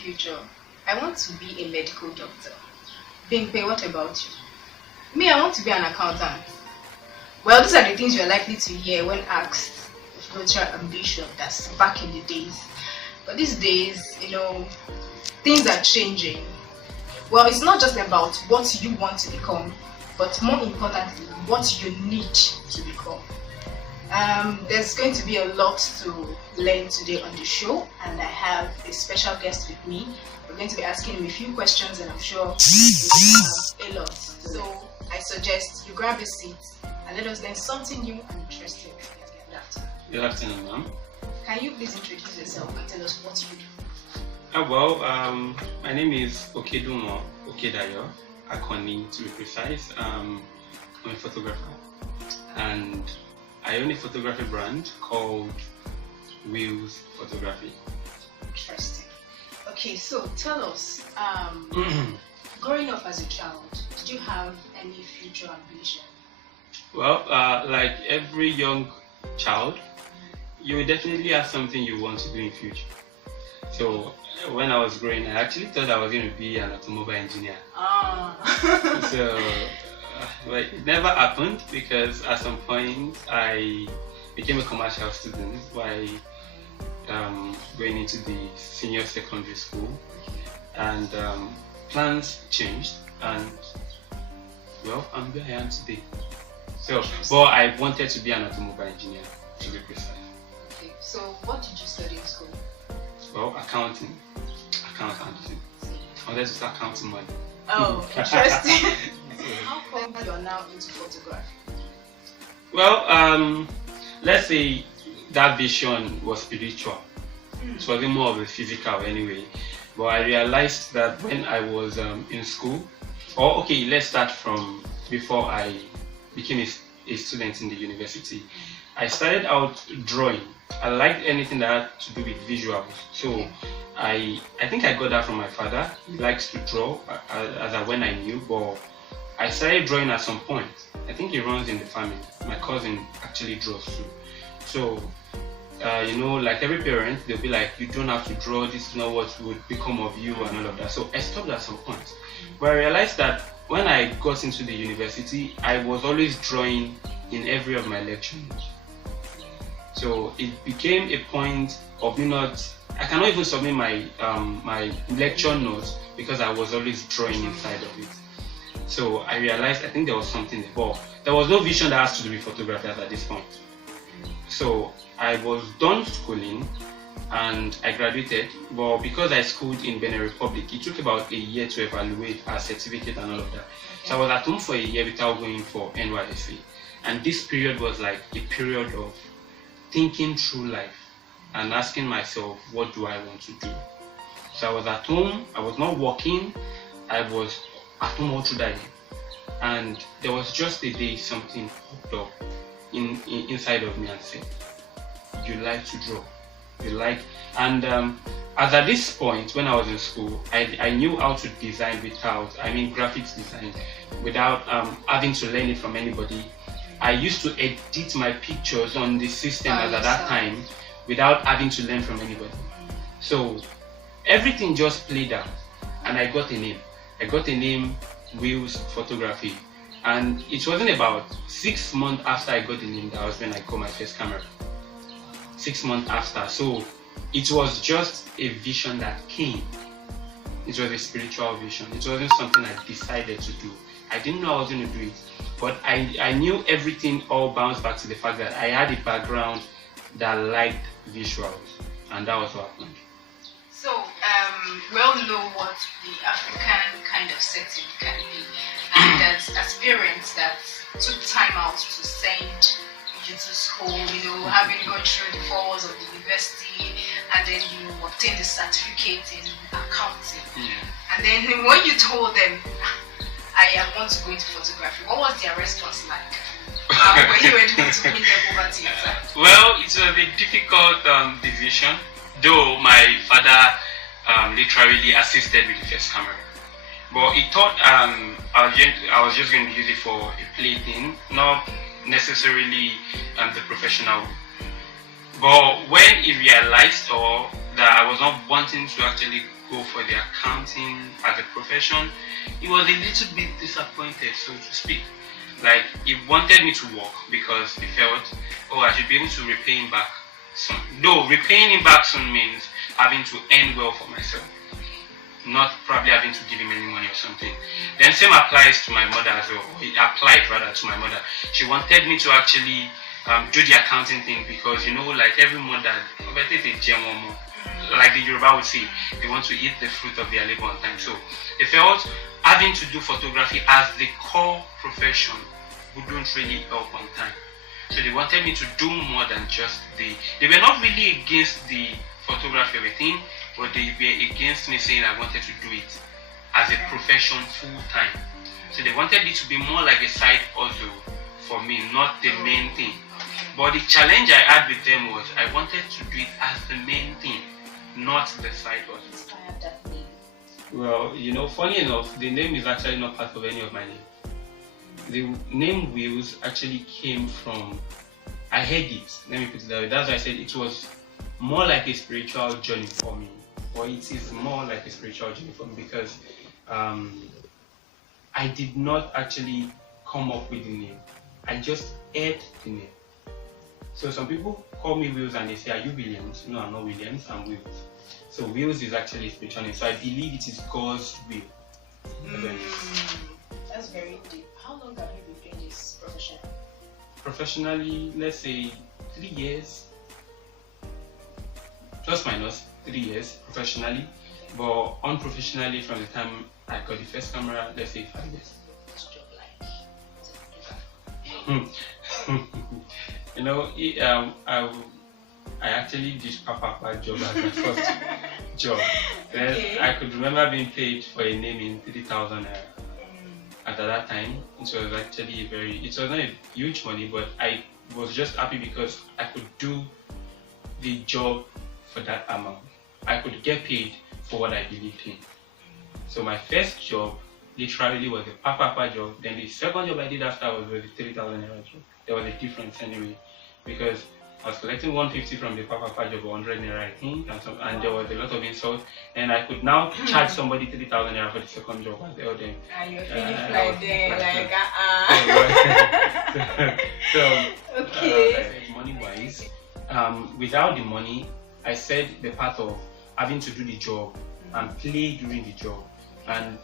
future, I want to be a medical doctor. Bingpe, what about you? Me, I want to be an accountant. Well, these are the things you're likely to hear when asked future ambition. That's back in the days. But these days, things are changing. Well, it's not just about what you want to become, but more importantly, what you need to become. There's going to be a lot to learn today on the show, and I have a special guest with me. We're going to be asking him a few questions, and I'm sure we have a lot. So I suggest you grab a seat and let us learn something new and interesting. Good afternoon, ma'am. Can you please introduce yourself and tell us what you do? My name is Okedumo Okedayo Akoni, to be precise. I'm a photographer, and I own a photography brand called WILLS Photography. Interesting. Okay, so tell us, growing up as a child, did you have any future ambition? Well, like every young child, you will definitely have something you want to do in future. So when I was growing, I actually thought I was going to be an automobile engineer. But it never happened because at some point I became a commercial student by going into the senior secondary school, and plans changed, and well, I'm where I am today. So, but I wanted to be an automobile engineer, to be precise. Okay, so what did you study in school? Well, accounting. I wanted to start counting money. Oh, interesting. How come you are now into photography? Well, let's say that vision was spiritual. It wasn't more of a physical anyway. But I realized that when I was in school, let's start from before I became a student in the university. I started out drawing. I liked anything that had to do with visuals. So I think I got that from my father. He likes to draw, when I knew, but I started drawing at some point. I think it runs in the family. My cousin actually draws too. So, like every parent, they'll be like, you don't have to draw, this is not what would become of you and all of that. So I stopped at some point. But I realized that when I got into the university, I was always drawing in every of my lectures. So it became a point of I cannot even submit my my lecture notes because I was always drawing inside of it. So I realized I think there was something there, but there was no vision that has to do with photography at this point. So I was done schooling and I graduated, but because I schooled in Benin Republic, it took about a year to evaluate our certificate and all of that. So I was at home for a year without going for NYSC, and this period was like a period of thinking through life and asking myself, what do I want to do? So I was at home, I was not working, I was at home all through that day. And there was just a day something popped up inside of me and said, you like to draw. As at this point, when I was in school, I knew how to design graphics design, without having to learn it from anybody. I used to edit my pictures on the system at that time without having to learn from anybody. So everything just played out, and I got a name. I got a name, WILLS Photography. And it wasn't about 6 months after I got the name that was when I got my first camera. 6 months after. So it was just a vision that came. It was a spiritual vision. It wasn't something I decided to do. I didn't know I was going to do it. But I knew everything all bounced back to the fact that I had a background that liked visuals. And that was what happened. So, we all know what the African kind of setting can be. And as parents that took time out to send you to school, having gone through the 4 walls of the university, and then you obtained the certificate in accounting. Yeah. And then when you told them, I want to go into photography, what was their response like? Were you able to win them over to your side? Well, it was a difficult decision, though my father literally assisted with the first camera. But he thought I was just going to use it for a plaything, not necessarily the professional. But when he realized that I was not wanting to actually go for the accounting as a profession, he was a little bit disappointed, so to speak. Like, he wanted me to work because he felt, oh, I should be able to repay him back soon. Though repaying him back soon means having to earn well for myself, not probably having to give him any money or something. Then same applies to my mother as well. It applied rather to my mother. She wanted me to actually do the accounting thing because, you know, like every mother, like the Yoruba would say, they want to eat the fruit of their labor on time. So they felt having to do photography as the core profession wouldn't really help on time. So they wanted me to do more than just they were not really against the photography of a thing, but they were against me saying I wanted to do it as a profession full time. So they wanted it to be more like a side hustle for me, not the main thing. But the challenge I had with them was I wanted to do it as the main thing, not the side hustle. Inspired that name. Well, you know, funny enough, the name is actually not part of any of my name. The name Wills actually came from, I heard it, let me put it that way. That's why I said it was more like a spiritual journey for me. Or it is more like a spiritual journey for me because I did not actually come up with the name. I just heard the name. So some people call me Wills and they say, are you Williams? No, I'm not Williams, I'm Wills. So Wills is actually a spiritual name. So I believe it is God's will. That's very deep. How long have you been doing this professionally? Professionally, let's say 3 years. Plus minus 3 years professionally. But unprofessionally from the time I got the first camera, let's say 5 years. What's your job like? You know, I actually did Papa job as my first job. Then Okay. I could remember being paid for a name in 3,000 naira. At that time, it was actually it was not a huge money, but I was just happy because I could do the job for that amount. I could get paid for what I believed in. So my first job literally was a Papa job. Then the second job I did after was the 3,000 naira job. There was a difference anyway, because I was collecting 150 from the Papa job, 100 naira I think, and there was a lot of insult. And I could now charge somebody 3,000 naira for the second job and tell them. And you're feeling like there, like So, okay. Money wise, without the money, I said the part of having to do the job and play during the job and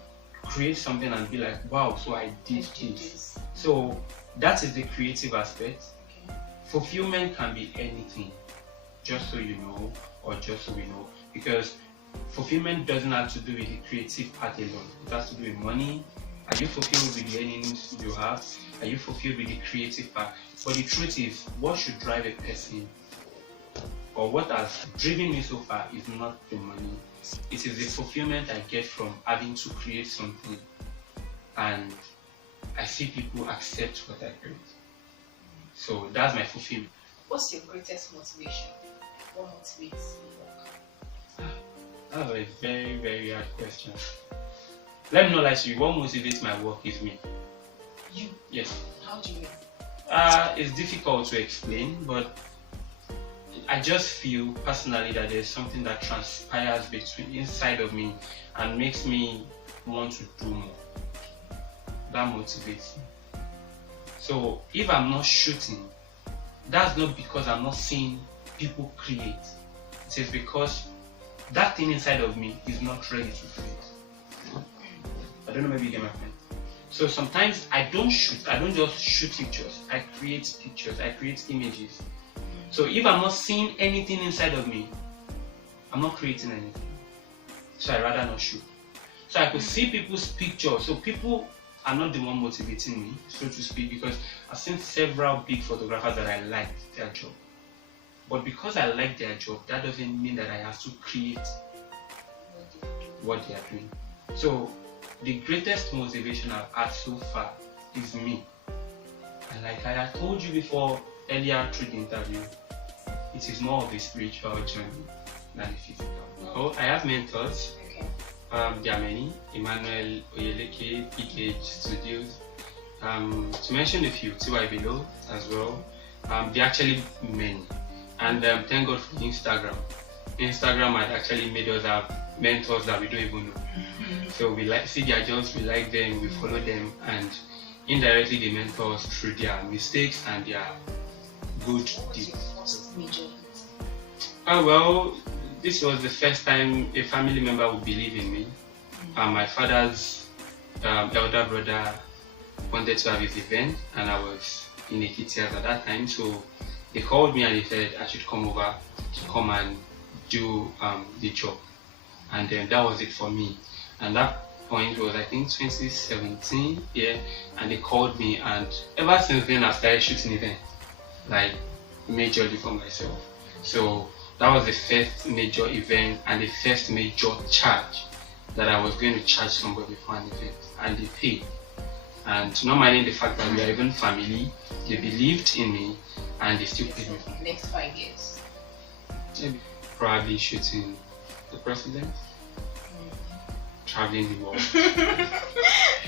create something and be like, wow, so I did this. So that is the creative aspect. Fulfillment can be anything, just so you know, or just so we know, because fulfillment doesn't have to do with the creative part alone. It has to do with money. Are you fulfilled with the earnings you have? Are you fulfilled with the creative part? But the truth is, what should drive a person, or what has driven me so far, is not the money. It is the fulfillment I get from having to create something, and I see people accept what I create. So that's my fulfillment. What's your greatest motivation? What motivates you? That's a very, very hard question. Let me not lie to you, what motivates my work is me. You? Yes. How do you mean? It's difficult to explain, but I just feel personally that there's something that transpires inside of me and makes me want to do more. That motivates me. So if I'm not shooting, that's not because I'm not seeing people create. It is because that thing inside of me is not ready to create. I don't know, maybe you get my point. So sometimes I don't shoot. I don't just shoot pictures. I create pictures. I create images. So if I'm not seeing anything inside of me, I'm not creating anything. So I rather not shoot. So I could see people's pictures. So people are not the one motivating me, so to speak, because I've seen several big photographers that I liked their job. But because I like their job, that doesn't mean that I have to create what they are doing. So the greatest motivation I've had so far is me. And like I had told you before earlier through the interview, it is more of a spiritual journey than a physical. Oh, I have mentors. There are many. Emmanuel Oyeleke, PKH Studios. To mention a few, TY Below as well. There are actually many. And thank God for Instagram. Instagram had actually made us have mentors that we don't even know. So we like see their jobs, we like them, we follow them, and indirectly they mentor us through their mistakes and their good deeds. First major hit? Well, this was the first time a family member would believe in me. My father's elder brother wanted to have his event, and I was in Ekiti at that time, so they called me and they said I should come over to come and do the job, and then that was it for me. And that point was, I think, 2017, yeah, and they called me, and ever since then I started shooting events, like majorly for myself. So that was the first major event and the first major charge that I was going to charge somebody for an event, and they paid. And not minding the fact that we are even family, they believed in me and they still paid me. Next 5 years? Maybe probably shooting the president, traveling the world.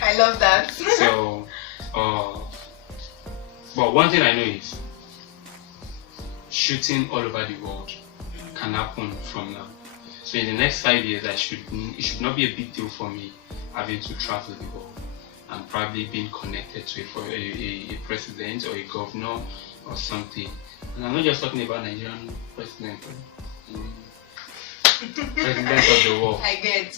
I love that. So, but one thing I know is shooting all over the world can happen from now. So in the next 5 years, it should not be a big deal for me having to travel the world and probably being connected to a president or a governor or something. And I'm not just talking about Nigerian president. President of the world.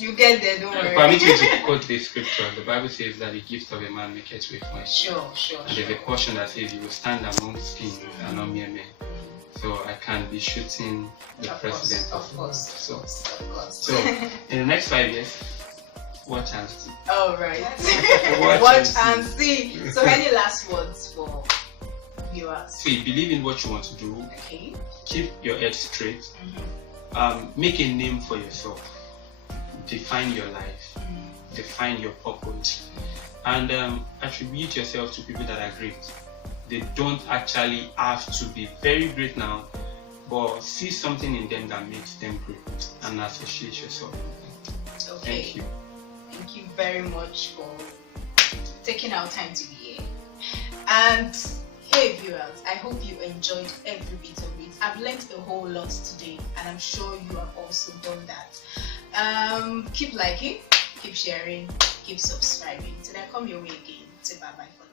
You get there, don't worry. Permit me to quote the scripture. The Bible says that the gift of a man maketh way for him. Sure. And there's a portion that says you will stand among kings and not mere men. So I can be shooting the president of the world. So in the next 5 years, watch and see. All right. Watch and see. So any last words for viewers? See, believe in what you want to do. Okay. Keep your head straight. Make a name for yourself. Define your life. Define your purpose. And attribute yourself to people that are great. They don't actually have to be very great now, but see something in them that makes them great and associate yourself with them. Okay. Thank you. Thank you very much for taking our time to be here. And hey viewers, I hope you enjoyed every bit of it. I've learned a whole lot today, and I'm sure you have also done that. Keep liking, keep sharing, keep subscribing. Till I come your way again. Say bye bye for now.